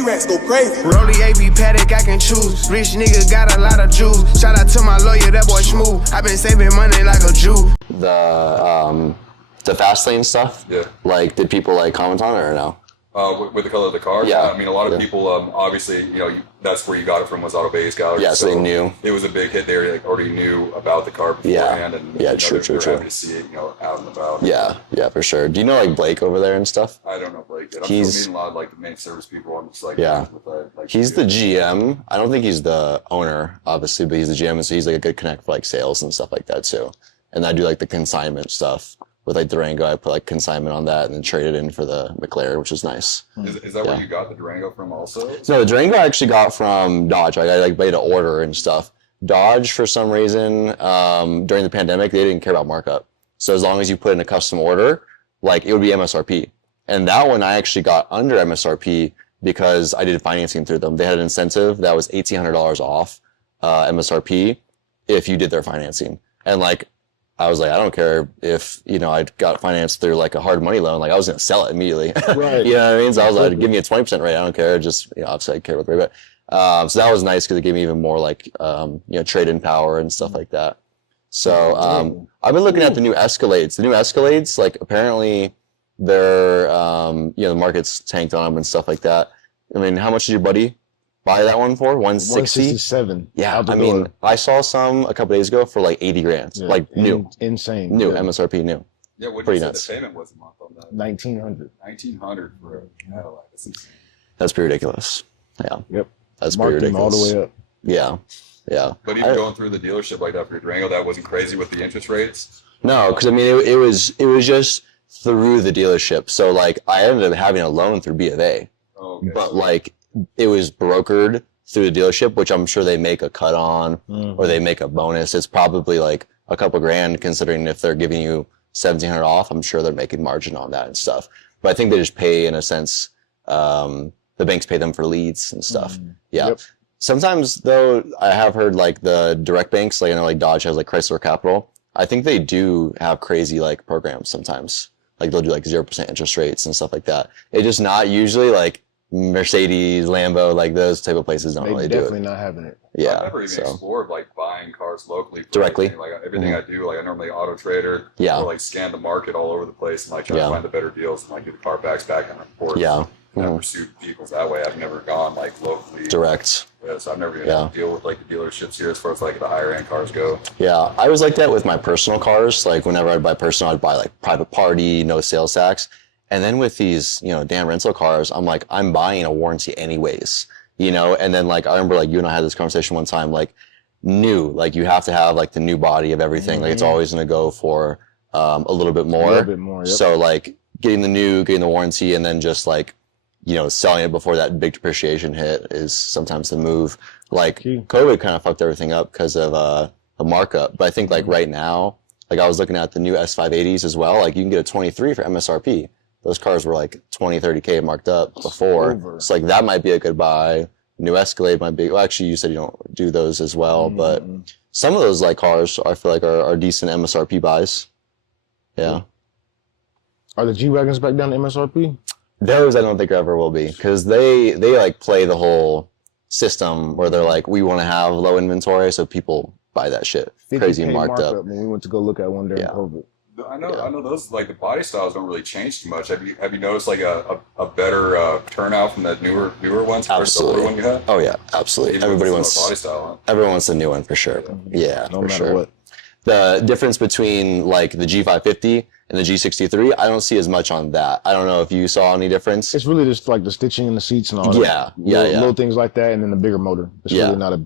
T-Rex go crazy. Rollie AB Paddock, I can choose. Rich nigga got a lot of juice. Shout out to my lawyer, that boy smooth. I been saving money like a Jew. The fast lane stuff. Yeah. Like, did people like comment on it or no? With the color of the car? Yeah. I mean, a lot of people, obviously, that's where you got it from, was Auto Base Gallery. Yeah, so they knew. It was a big hit there. Like, already knew about the car beforehand. True. Happy to see it, out and about. Yeah, for sure. Do you know like Blake over there and stuff? I don't know Blake yet. I'm He's still meeting a lot of like the main service people. I'm just like, with that, like, he's the GM. I don't think he's the owner, obviously, but he's the GM, and so he's like a good connect for like sales and stuff like that too. And I do like the consignment stuff. With like Durango, I put like consignment on that and then traded in for the McLaren, which is nice. Is that where you got the Durango from also? No, the Durango I actually got from Dodge. I like made an order and stuff. Dodge, for some reason, during the pandemic, they didn't care about markup. So as long as you put in a custom order, like it would be MSRP. And that one I actually got under MSRP because I did financing through them. They had an incentive that was $1,800 off MSRP if you did their financing. And like, I was like, I don't care if, I got financed through like a hard money loan. Like I was going to sell it immediately. Right. You know what I mean? So I was like, give me a 20% rate. I don't care. Just, obviously I care about the rate. But, so that was nice because it gave me even more like, trade-in power and stuff like that. So, I've been looking at the new Escalades. The new Escalades, like apparently they're, the market's tanked on them and stuff like that. I mean, how much did your buddy buy that one for? 160? 167. Yeah, I mean, I saw some a couple days ago for like 80 grand. Yeah. Like new. Insane. New, MSRP new. Yeah, what Pretty you nuts. say the payment was a month on that? 1,900. 1,900 for a Cadillac. That's insane. That's pretty ridiculous. Yeah. Yep. That's Marked pretty them all ridiculous. the way up. Yeah. But even going through the dealership like that for your Durango, that wasn't crazy with the interest rates? No, because I mean, it was just through the dealership. So like, I ended up having a loan through B of A. Oh, okay. But like, it was brokered through the dealership, which I'm sure they make a cut on or they make a bonus. It's probably like a couple grand considering if they're giving you $1,700 off, I'm sure they're making margin on that and stuff. But I think they just pay in a sense, the banks pay them for leads and stuff. Yeah. Yep. Sometimes though, I have heard like the direct banks, like like Dodge has like Chrysler Capital. I think they do have crazy like programs sometimes. Like they'll do like 0% interest rates and stuff like that. It's just not usually like Mercedes, Lambo, like those type of places don't really do it. Definitely not having it. Yeah. I've never even explored like buying cars locally. Directly? Everything. Like everything I do, like I normally Auto Trader or like scan the market all over the place and like try to find the better deals and like do the car backs back and reports. Yeah. And I pursue vehicles that way. I've never gone like locally. Direct. Yeah, so I've never even had to deal with like the dealerships here as far as like the higher end cars go. Yeah. I was like that with my personal cars. Like whenever I'd buy personal, I'd buy like private party, no sales tax. And then with these, damn rental cars, I'm like, I'm buying a warranty anyways, and then like, I remember like you and I had this conversation one time, like new, like you have to have like the new body of everything. Like it's always going to go for, a little bit more. A little bit more, yep. So like getting the warranty and then just like, selling it before that big depreciation hit is sometimes the move. Like COVID kind of fucked everything up because of, the markup. But I think like right now, like I was looking at the new S580s as well. Like you can get a 23 for MSRP. Those cars were like 20, 30K marked up before. So like that might be a good buy. New Escalade might be, well, actually you said you don't do those as well, but some of those like cars I feel like are decent MSRP buys. Yeah. Are the G-Wagons back down to MSRP? Those I don't think ever will be because they like play the whole system where they're like, we want to have low inventory so people buy that shit. Crazy marked up. When we went to go look at one during COVID. I know those like the body styles don't really change too much. Have you noticed like a better turnout from that newer ones versus the older one you had? Oh yeah, absolutely. Everybody wants body style. Huh? Everyone wants the new one for sure. Yeah, no for matter sure. what. The difference between like the G550 and the G63, I don't see as much on that. I don't know if you saw any difference. It's really just like the stitching in the seats and all that. Yeah. Little things like that, and then the bigger motor. It's really not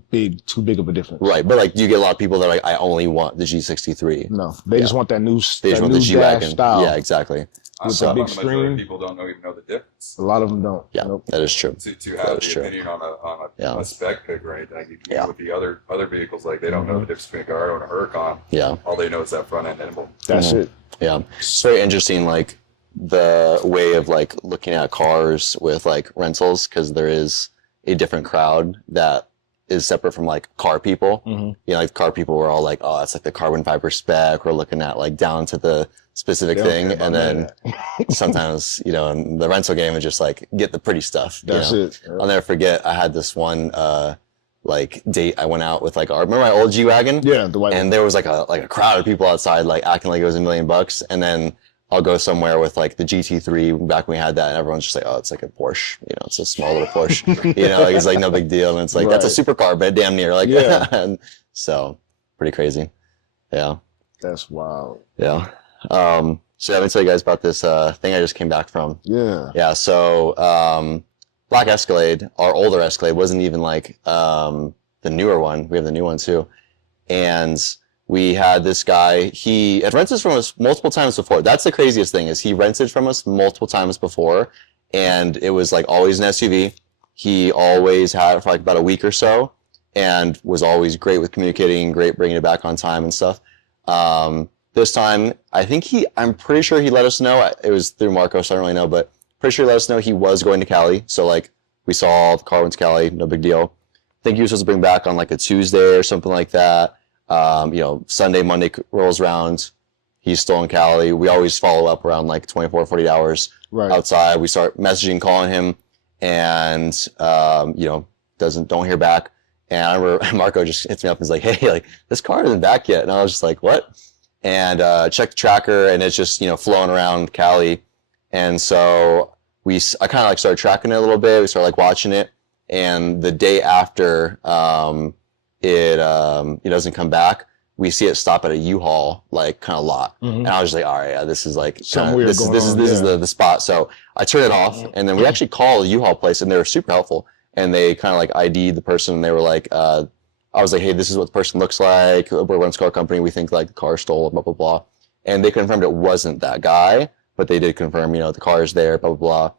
too big of a difference. Right, but like, do you get a lot of people that are like, I only want the G63? No, they just want that new. They just want the G-Wagon style. Yeah, exactly. With the big screen. People don't even know the difference. A lot of them don't. Yeah, that is true. To have the opinion on a spec pick or anything, you can with the other vehicles, like they don't know the difference between a Gallardo and a Huracan. Yeah. All they know is that front end animal. That's it. Yeah. It's very interesting, like the way of like looking at cars with like rentals, because there is a different crowd that is separate from like car people. Mm-hmm. You know, like car people were all like, oh, it's like the carbon fiber spec. We're looking at like down to the specific thing. And then sometimes, you know, in the rental game is just like, get the pretty stuff. That's it. I'll never forget. I had this one, like date. I went out with like remember my old G-Wagon? Yeah. The white And there was like a crowd of people outside, like acting like it was $1 million. And then I'll go somewhere with like the GT3 back when we had that, and everyone's just like, oh, it's like a Porsche, you know, it's a small little Porsche, you know, like, it's like no big deal. And it's like, that's a supercar, but damn near, like, and so pretty crazy. Yeah. That's wild. Yeah. So let me tell you guys about this thing I just came back from. Yeah. Yeah. So Black Escalade, our older Escalade, wasn't even like the newer one. We have the new one too. And we had this guy, he had rented from us multiple times before. That's the craziest thing, is he rented from us multiple times before, and it was like always an SUV. He always had it for like about a week or so, and was always great with communicating, great bringing it back on time and stuff. This time, I'm pretty sure he let us know, it was through Marco, so I don't really know, but pretty sure he let us know he was going to Cali. So like, we saw the car went to Cali, no big deal. I think he was supposed to bring back on like a Tuesday or something like that. You know, Sunday, Monday rolls around. He's still in Cali. We always follow up around like 24, 48 hours outside. We start messaging, calling him, and, you know, don't hear back. And I remember Marco just hits me up and is like, hey, like, this car isn't back yet. And I was just like, what? And, check the tracker, and it's just, you know, flowing around Cali. And so I kind of like started tracking it a little bit. We started like watching it. And the day after, it doesn't come back, we see it stop at a U-Haul like kind of lot. Mm-hmm. And I was just like, all right, yeah, this is like this is the spot. So I turn it off, and then we actually call a U-Haul place, and they were super helpful, and they kind of like ID'd the person, and they were like, I was like, hey, this is what the person looks like, we're a rental car company, we think like the car stole, blah blah blah. And they confirmed it wasn't that guy, but they did confirm, you know, the car is there, blah blah blah.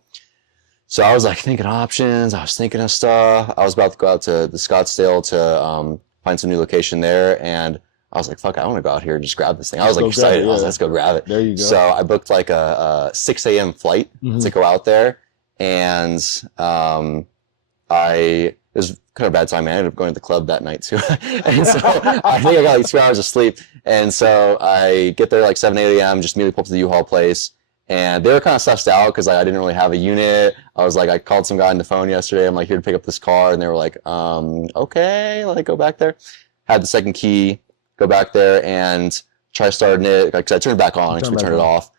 So I was like thinking options, I was thinking of stuff. I was about to go out to the Scottsdale to find some new location there, and I was like, fuck, I want to go out here and just grab this thing. I was like excited. I was like, let's go grab it. There you go. So I booked like a 6 a.m. flight to go out there, and it was kind of a bad time. I ended up going to the club that night too. And so I think I got like 2 hours of sleep. And so I get there like 7, 8 a.m., just immediately pull up to the U-Haul place. And they were kind of sussed out because I didn't really have a unit. I called some guy on the phone yesterday. I'm like, here to pick up this car. And they were like, okay, like go back there. Had the second key, go back there and try starting it. Like, 'cause I turned it back on because we turned it off.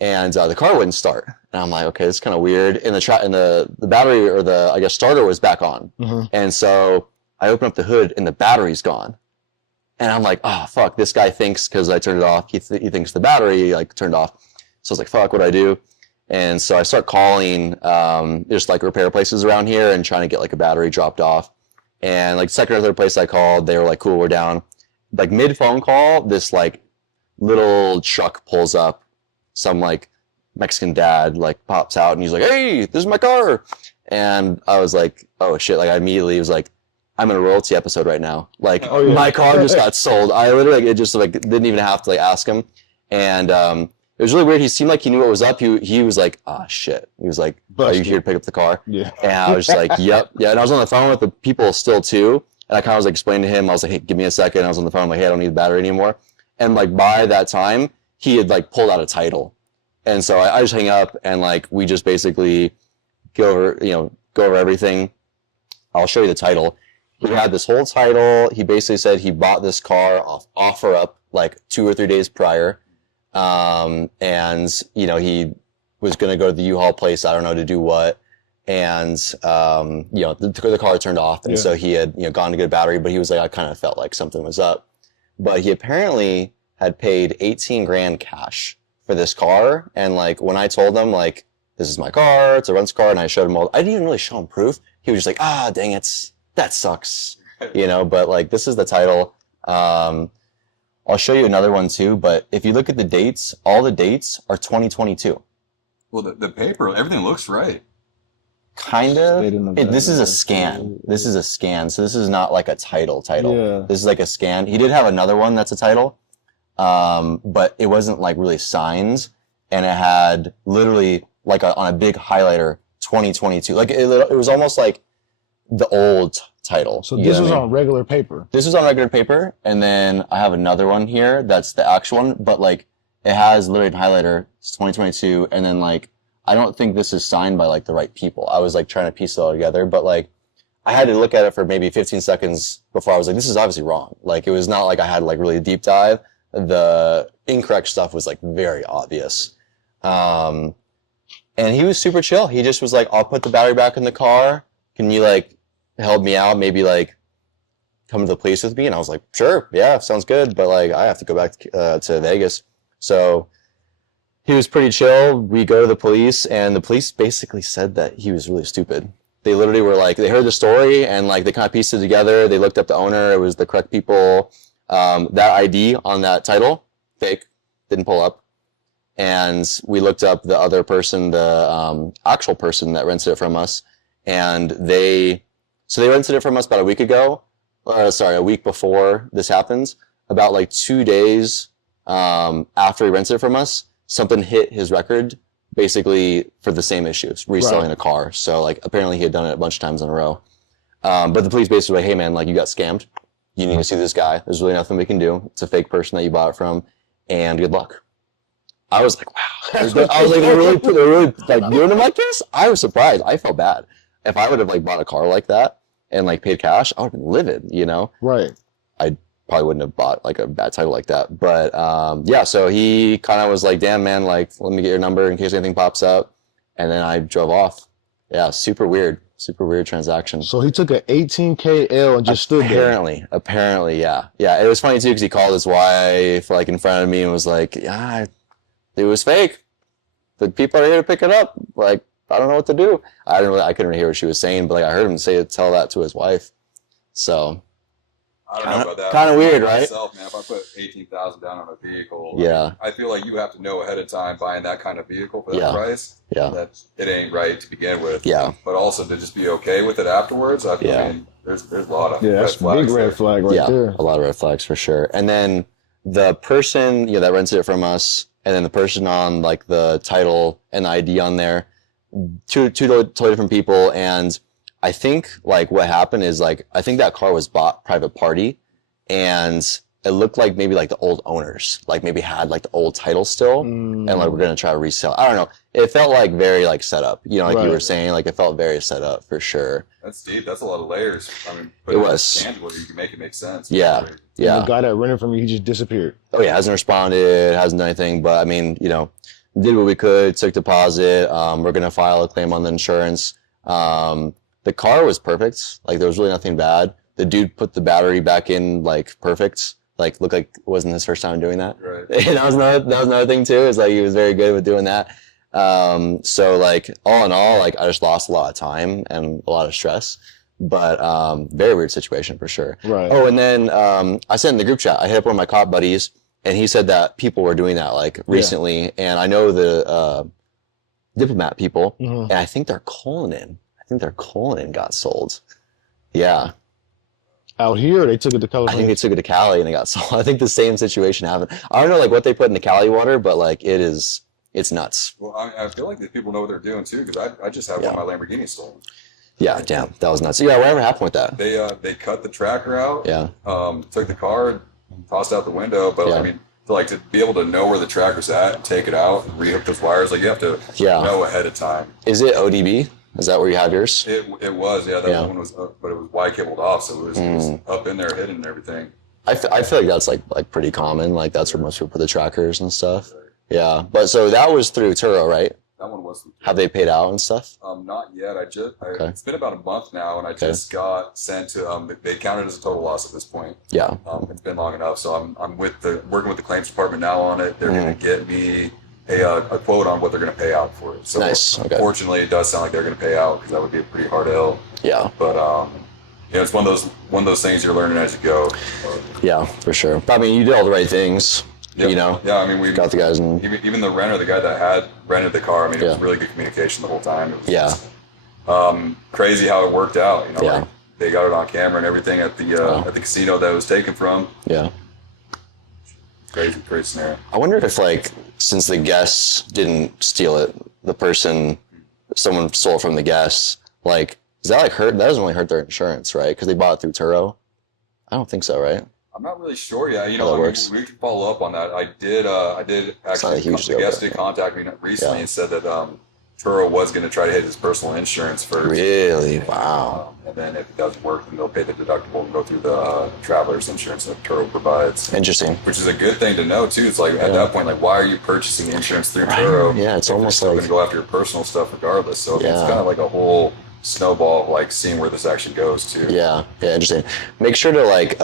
And the car wouldn't start. And I'm like, okay, this is kind of weird. And the battery, or the, I guess, starter was back on. Mm-hmm. And so I open up the hood and the battery's gone. And I'm like, oh, fuck, this guy thinks, because I turned it off, he thinks the battery like turned off. So I was like, fuck, what do I do? And so I start calling just like repair places around here and trying to get like a battery dropped off. And like second or third place I called, they were like, cool, we're down. Like mid phone call, this like little truck pulls up. Some like Mexican dad like pops out and he's like, hey, this is my car. And I was like, oh shit. Like I immediately was like, I'm in a royalty episode right now. Like my car just got sold. I literally like, it just like didn't even have to like ask him. And it was really weird. He seemed like he knew what was up. He was like, ah, shit. He was like, are you here to pick up the car? Yeah. And I was just like, yep. Yeah. And I was on the phone with the people still too. And I kind of was like explaining to him, I was like, hey, give me a second. I was on the phone. I'm like, hey, I don't need the battery anymore. And like by that time, he had like pulled out a title. And so I just hang up and like, we just basically go over everything. I'll show you the title. He had this whole title. He basically said he bought this car off OfferUp like 2 or 3 days prior. And, you know, he was going to go to the U-Haul place. I don't know to do what. And, you know, the car turned off. And so he had, you know, gone to get a battery, but he was like, I kind of felt like something was up. But he apparently had paid 18 grand cash for this car. And like, when I told him like, this is my car, it's a rental car. And I showed him I didn't even really show him proof. He was just like, ah, dang it. That sucks. You know, but like, this is the title. I'll show you another one too, but if you look at the dates, all the dates are 2022. Well, the paper, everything looks right. Kind of. This is a scan. This is a scan. So this is not like a title. Yeah. This is like a scan. He did have another one that's a title, but it wasn't like really signed, and it had literally like on a big highlighter 2022. Like it was almost like the old title. So You this get what was I mean? on regular paper. This was on regular paper, and then I have another one here that's the actual one, but like it has literally a highlighter. It's 2022, and then like I don't think this is signed by like the right people. I was like trying to piece it all together, but like I had to look at it for maybe 15 seconds before I was like, this is obviously wrong. Like it was not like I had like really deep dive. The incorrect stuff was like very obvious. And he was super chill. He just was like, I'll put the battery back in the car. Can you like help me out? Maybe like come to the police with me? And I was like, sure. Yeah, sounds good. But like, I have to go back to Vegas. So he was pretty chill. We go to the police, and the police basically said that he was really stupid. They literally were like, they heard the story and like they kind of pieced it together. They looked up the owner. It was the correct people. That ID on that title, fake, didn't pull up. And we looked up the other person, the actual person that rented it from us. And they rented it from us about a week ago. A week before this happened. About like 2 days after he rented it from us, something hit his record basically for the same issues, reselling a car. So like apparently he had done it a bunch of times in a row. But the police basically were like, hey man, like you got scammed. You need to see this guy. There's really nothing we can do. It's a fake person that you bought it from, and good luck. I was like, wow. I was like, they're really like doing it like this? I was surprised. I felt bad. If I would have like bought a car like that and like paid cash, I would have been livid, you know? Right. I probably wouldn't have bought like a bad title like that. But yeah, so he kind of was like, damn man, like let me get your number in case anything pops up. And then I drove off. Yeah, super weird transaction. So he took an 18K L and just stood there. Apparently, yeah. Yeah, it was funny too because he called his wife like in front of me and was like, yeah, it was fake. The people are here to pick it up. Like, I don't know what to do. I couldn't really hear what she was saying, but like I heard him tell that to his wife. So I don't know about that. Kind of weird, right? Myself, man, if I put $18,000 down on a vehicle, yeah, I feel like you have to know ahead of time buying that kind of vehicle for that price. Yeah, that it ain't right to begin with. Yeah, but also to just be okay with it afterwards. I mean, there's a lot of that's a big red flag right there. A lot of red flags for sure. And then the person that rented it from us, and then the person on like the title and the ID on there, two totally different people. And I think like what happened is like I think that car was bought private party, and it looked like maybe like the old owners like maybe had like the old title still, and like we're gonna try to resell. I don't know. It felt like very like set up. You know, like you were saying, like it felt very set up for sure. That's deep. That's a lot of layers. I mean, it was. Tangible, you can make it make sense. Yeah. Yeah. And the guy that rented from you, he just disappeared. Oh yeah, hasn't responded, hasn't done anything. But I mean, did what we could, took deposit. We're gonna file a claim on the insurance. The car was perfect. Like there was really nothing bad. The dude put the battery back in like perfect. Like looked like it wasn't his first time doing that. Right. And that was another thing too. Is like he was very good with doing that. So like all in all, like I just lost a lot of time and a lot of stress. But very weird situation for sure. Right. Oh, and then I sent in the group chat. I hit up one of my cop buddies, and he said that people were doing that like recently. And I know the diplomat people, and I think their Cullinan. I think their Cullinan got sold. Yeah. Out here, they took it to California. I think they took it to Cali and they got sold. I think the same situation happened. I don't know like what they put in the Cali water, but like it's nuts. Well, I feel like these people know what they're doing too, because I just had one of my Lamborghini stolen. Yeah, damn, that was nuts. Yeah, whatever happened with that? They cut the tracker out. Yeah. Took the car and tossed out the window. But I mean, to be able to know where the tracker's at and take it out and rehook those wires, like you have to know ahead of time. Is it ODB? Is that where you have yours? It was, yeah. That one was up, but it was wide cabled off, so it was up in there, hidden and everything. I feel like that's like pretty common. Like that's where most people put the trackers and stuff. Right. Yeah, but so that was through Turo, right? That one was. Have they paid out and stuff? Not yet. It's been about a month now, and I just got sent to. They counted as a total loss at this point. Yeah. It's been long enough, so I'm working with the claims department now on it. They're going to get me a quote on what they're going to pay out for it. So nice. Okay. Fortunately, it does sound like they're going to pay out because that would be a pretty hard L. Yeah. But it's one of those things you're learning as you go. Yeah, for sure. But, I mean, you did all the right things. Yep. Yeah, I mean, we got the guys in. Even the renter, the guy that had rented the car. I mean, it was really good communication the whole time. It was just, crazy how it worked out. Like they got it on camera and everything at the casino that it was taken from. Yeah. Crazy scenario. I wonder if like since the guests didn't steal it, someone stole it from the guests. Like, Does that like hurt? That doesn't really hurt their insurance, right? Because they bought it through Turo. I don't think so, right? I'm not really sure. Yeah, you How know, that works. we can follow up on that. I did actually. The guest did contact me recently and said that Turo was going to try to hit his personal insurance first. Really? Wow. And then if it doesn't work, then they'll pay the deductible and go through the traveler's insurance that Turo provides. Interesting. Which is a good thing to know too. It's like at that point, like, why are you purchasing insurance through Turo? Yeah, it's almost like like going to go after your personal stuff regardless. So it's kind of like a whole snowball of like seeing where this actually goes to. Yeah, interesting. Make sure to like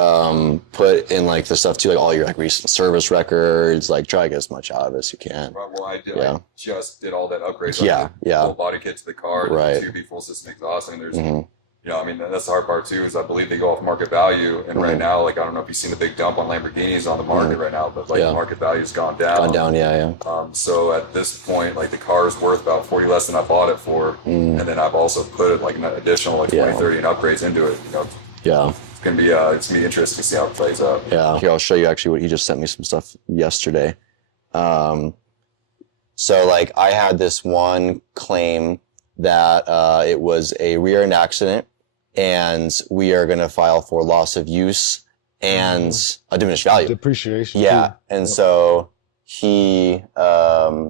put in like the stuff too, like all your like recent service records, like try to get as much out of it as you can. Right, well, I just did all that upgrades. Yeah, full body kit to the car, right. 2B full system exhaust, and there's you know, I mean, that's the hard part too, is I believe they go off market value. And right now, like, I don't know if you've seen the big dump on Lamborghinis on the market right now, but like market value's gone down. Gone down, yeah. So at this point, like the car is worth about 40 less than I bought it for. And then I've also put like an additional like 20, 30 in upgrades into it. You know, it's gonna be interesting to see how it plays out. Yeah. Here, I'll show you actually what he just sent me some stuff yesterday. So like I had this one claim that it was a rear end accident, and we are going to file for loss of use and a diminished value. Depreciation. Yeah. Too. And so he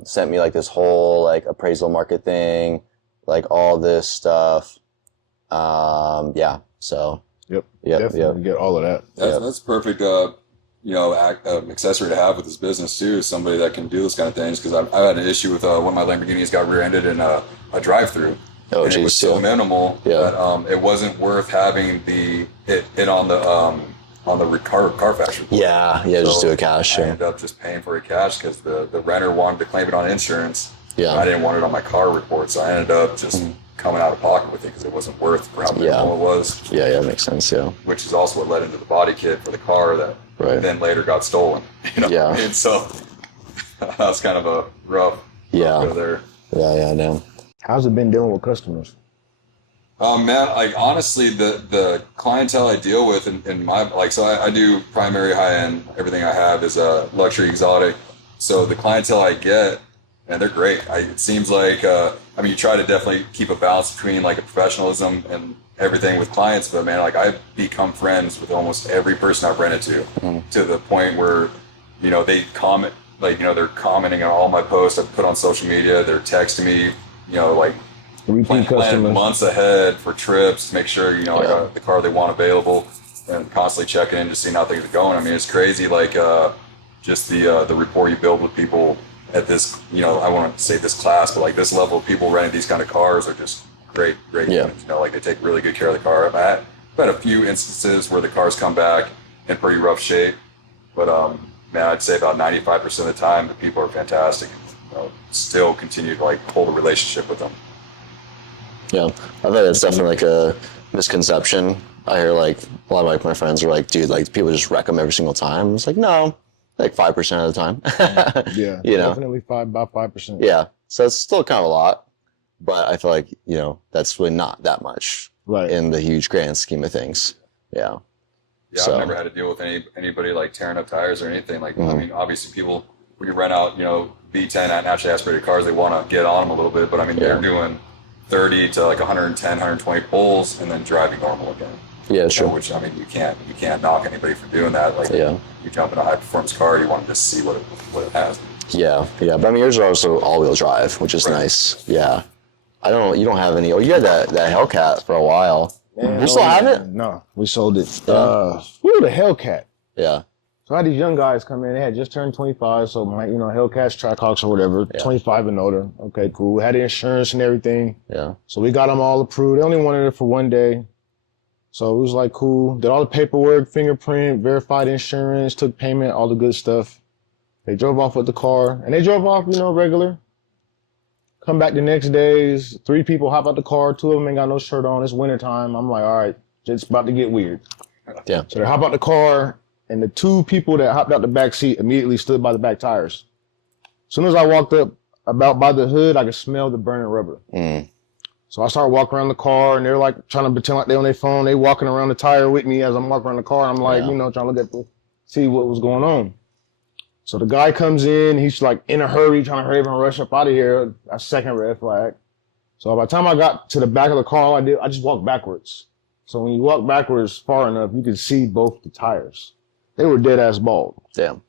sent me like this whole like appraisal market thing, like all this stuff. So. Yep. Definitely get all of that. That's perfect. You know, accessory to have with this business too is somebody that can do this kind of things. Because I had an issue with one of my Lamborghinis got rear-ended in a drive-through. Oh, and it was so minimal that it wasn't worth having it on the car fashion. Yeah, just do a cash. I ended up just paying for it cash because the renter wanted to claim it on insurance. Yeah, I didn't want it on my car report, so I ended up just coming out of pocket with it because it wasn't worth for how minimal it was. Yeah, that makes sense. Yeah, which is also what led into the body kit for the car that then later got stolen. You know? Yeah, and so that's kind of a rough. There. Yeah, no. How's it been dealing with customers? Man, like honestly, the clientele I deal with in my so I do primary high end. Everything I have is luxury exotic. So the clientele I get, man, they're great. It seems like I mean, you try to definitely keep a balance between like a professionalism and everything with clients, but man, like I've become friends with almost every person I've rented to the point where, you know, they comment, like, you know, they're commenting on all my posts I've put on social media. They're texting me, you know, like planning months ahead for trips to make sure, you know, I got the car they want available, and constantly checking in to see how things are going. I mean, it's crazy, like just the rapport you build with people at this, you know, I won't say this class, but like this level of people renting these kind of cars are just great humans, you know, like they take really good care of the car. I've had a few instances where the cars come back in pretty rough shape, but man, I'd say about 95% of the time the people are fantastic. You know, still continue to like hold a relationship with them. Yeah, I bet it's definitely like a misconception. I hear like a lot of like my friends are like, dude, like people just wreck them every single time. It's like, no, like 5% of the time. Yeah, you know, definitely about 5%. Yeah, so it's still kind of a lot, but I feel like, you know, that's really not that much in the huge grand scheme of things. Yeah. Yeah, so I've never had to deal with anybody like tearing up tires or anything. Like, I mean, obviously people, when you rent out, you know, V10 naturally aspirated cars, they want to get on them a little bit, but I mean, they're doing 30 to like 110, 120 pulls and then driving normal again. Yeah, sure. Which, I mean, you can't knock anybody for doing that. Like, you jump in a high performance car, you want to just see what it has. Yeah, but I mean, yours are also all wheel drive, which is nice. Yeah. You don't have any, you had that Hellcat for a while. Man, you still have it? No, we sold it. The Hellcat. Yeah. So I had these young guys come in. They had just turned 25, so my, you know, Hellcats, Trackhawks or whatever, 25 and older. Okay, cool. We had the insurance and everything. Yeah. So we got them all approved. They only wanted it for one day. So it was like cool. Did all the paperwork, fingerprint, verified insurance, took payment, all the good stuff. They drove off with the car, and they drove off, you know, regular. Come back the next days, 3 people hop out the car, 2 of them ain't got no shirt on. It's wintertime. I'm like, all right, it's about to get weird. Yeah. So they hop out the car, and the 2 people that hopped out the back seat immediately stood by the back tires. As soon as I walked up about by the hood, I could smell the burning rubber. So I started walking around the car, and they're like trying to pretend like they're on their phone. They walking around the tire with me as I'm walking around the car. I'm like, you know, trying to look see what was going on. So the guy comes in, he's like in a hurry, trying to hurry up and rush up out of here. A second red flag. So by the time I got to the back of the car, all I just walked backwards. So when you walk backwards far enough, you can see both the tires. They were dead ass bald. Damn.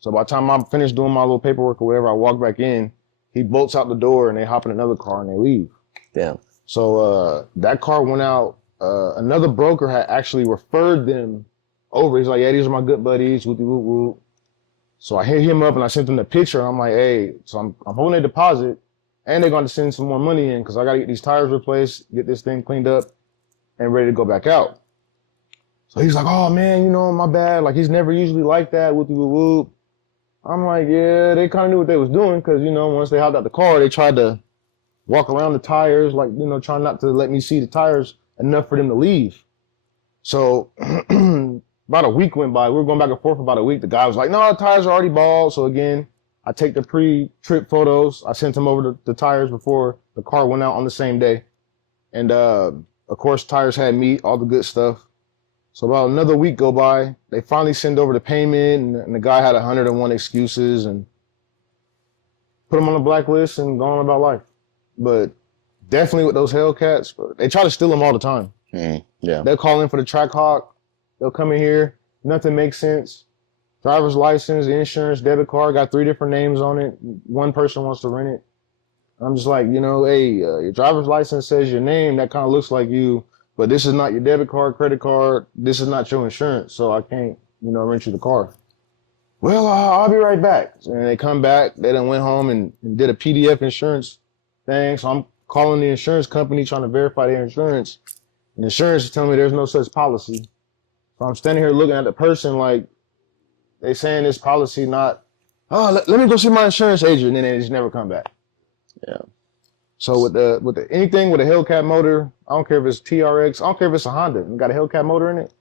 So by the time I'm finished doing my little paperwork or whatever, I walk back in. He bolts out the door and they hop in another car and they leave. Damn. So that car went out. Another broker had actually referred them over. He's like, yeah, these are my good buddies. Whoop, whoop, whoop. So I hit him up and I sent him the picture. And I'm like, hey, so I'm holding a deposit and they're going to send some more money in because I got to get these tires replaced, get this thing cleaned up and ready to go back out. So he's like, oh man, you know, my bad. Like he's never usually like that. Whoop, whoop, whoop. I'm like, yeah, they kind of knew what they was doing because, you know, once they hopped out the car, they tried to walk around the tires, like, you know, trying not to let me see the tires enough for them to leave. So about a week went by. We were going back and forth for about a week. The guy was like, no, the tires are already bald. So again, I take the pre-trip photos. I sent him over the tires before the car went out on the same day. And of course, tires had meat, all the good stuff. So about another week go by, they finally send over the payment, and the guy had 101 excuses and put him on the blacklist and go on about life. But definitely with those Hellcats, they try to steal them all the time. Yeah. They'll call in for the Trackhawk. They'll come in here. Nothing makes sense. Driver's license, insurance, debit card, got 3 different names on it. One person wants to rent it. I'm just like, you know, hey, your driver's license says your name. That kind of looks like you. But this is not your debit card, credit card. This is not your insurance, so I can't, you know, rent you the car. Well, I'll be right back. And they come back. They done went home and did a PDF insurance thing. So I'm calling the insurance company trying to verify their insurance. And insurance is telling me there's no such policy. So I'm standing here looking at the person like they saying this policy not, oh, let me go see my insurance agent. And then they just never come back. Yeah. So with the anything with a Hellcat motor, I don't care if it's TRX, I don't care if it's a Honda and got a Hellcat motor in it,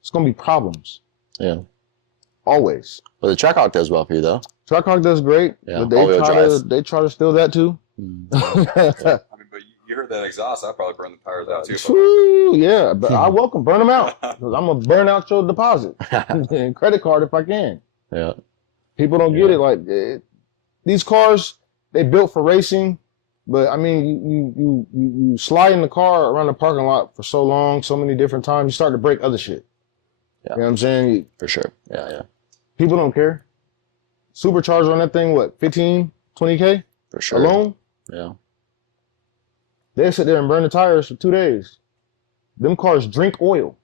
it's gonna be problems. Yeah. Always. Well, the Trackhawk does well for you though. Trackhawk does great, Yeah. but they try to steal that too. I mean, but you heard that exhaust, I'd probably burn the tires out too. Woo, yeah, but I welcome burn them out because I'm gonna burn out your deposit and credit card if I can. Yeah. People don't get it. Like these cars, they built for racing. But I mean, you slide in the car around the parking lot for so long, so many different times, you start to break other shit. Yeah. You know what I'm saying? For sure. Yeah, yeah. People don't care. Supercharger on that thing, what, 15, 20K? For sure. Alone? Yeah. They sit there and burn the tires for 2 days. Them cars drink oil.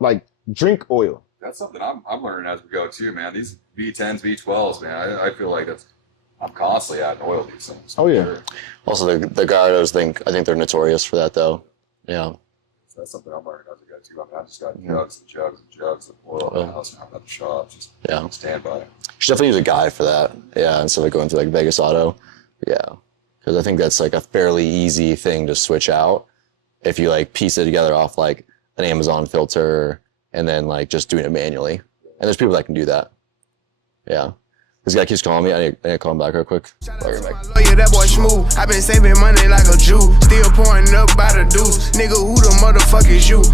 Like, drink oil. That's something I'm learning as we go too, man. These V10s, V12s, man, I feel like I'm constantly adding oil to these things. Oh, yeah. Sure. Also, the Gallardos I think they're notorious for that though. Yeah. So that's something I'm learning as we go too. I mean, I just got jugs and jugs and jugs of oil in the house and I'm at the shop. Just stand by. You should definitely use a guy for that. Yeah, instead of going through like Vegas Auto. Yeah. Because I think that's like a fairly easy thing to switch out if you like piece it together off like an Amazon filter and then like just doing it manually. And there's people that can do that. Yeah. This guy keeps calling me. I need to call him back real quick. Shout out to my lawyer, that boy smooth. I been saving money like a Jew. Still pouring up by the deuce. Nigga, who the motherfuck is you?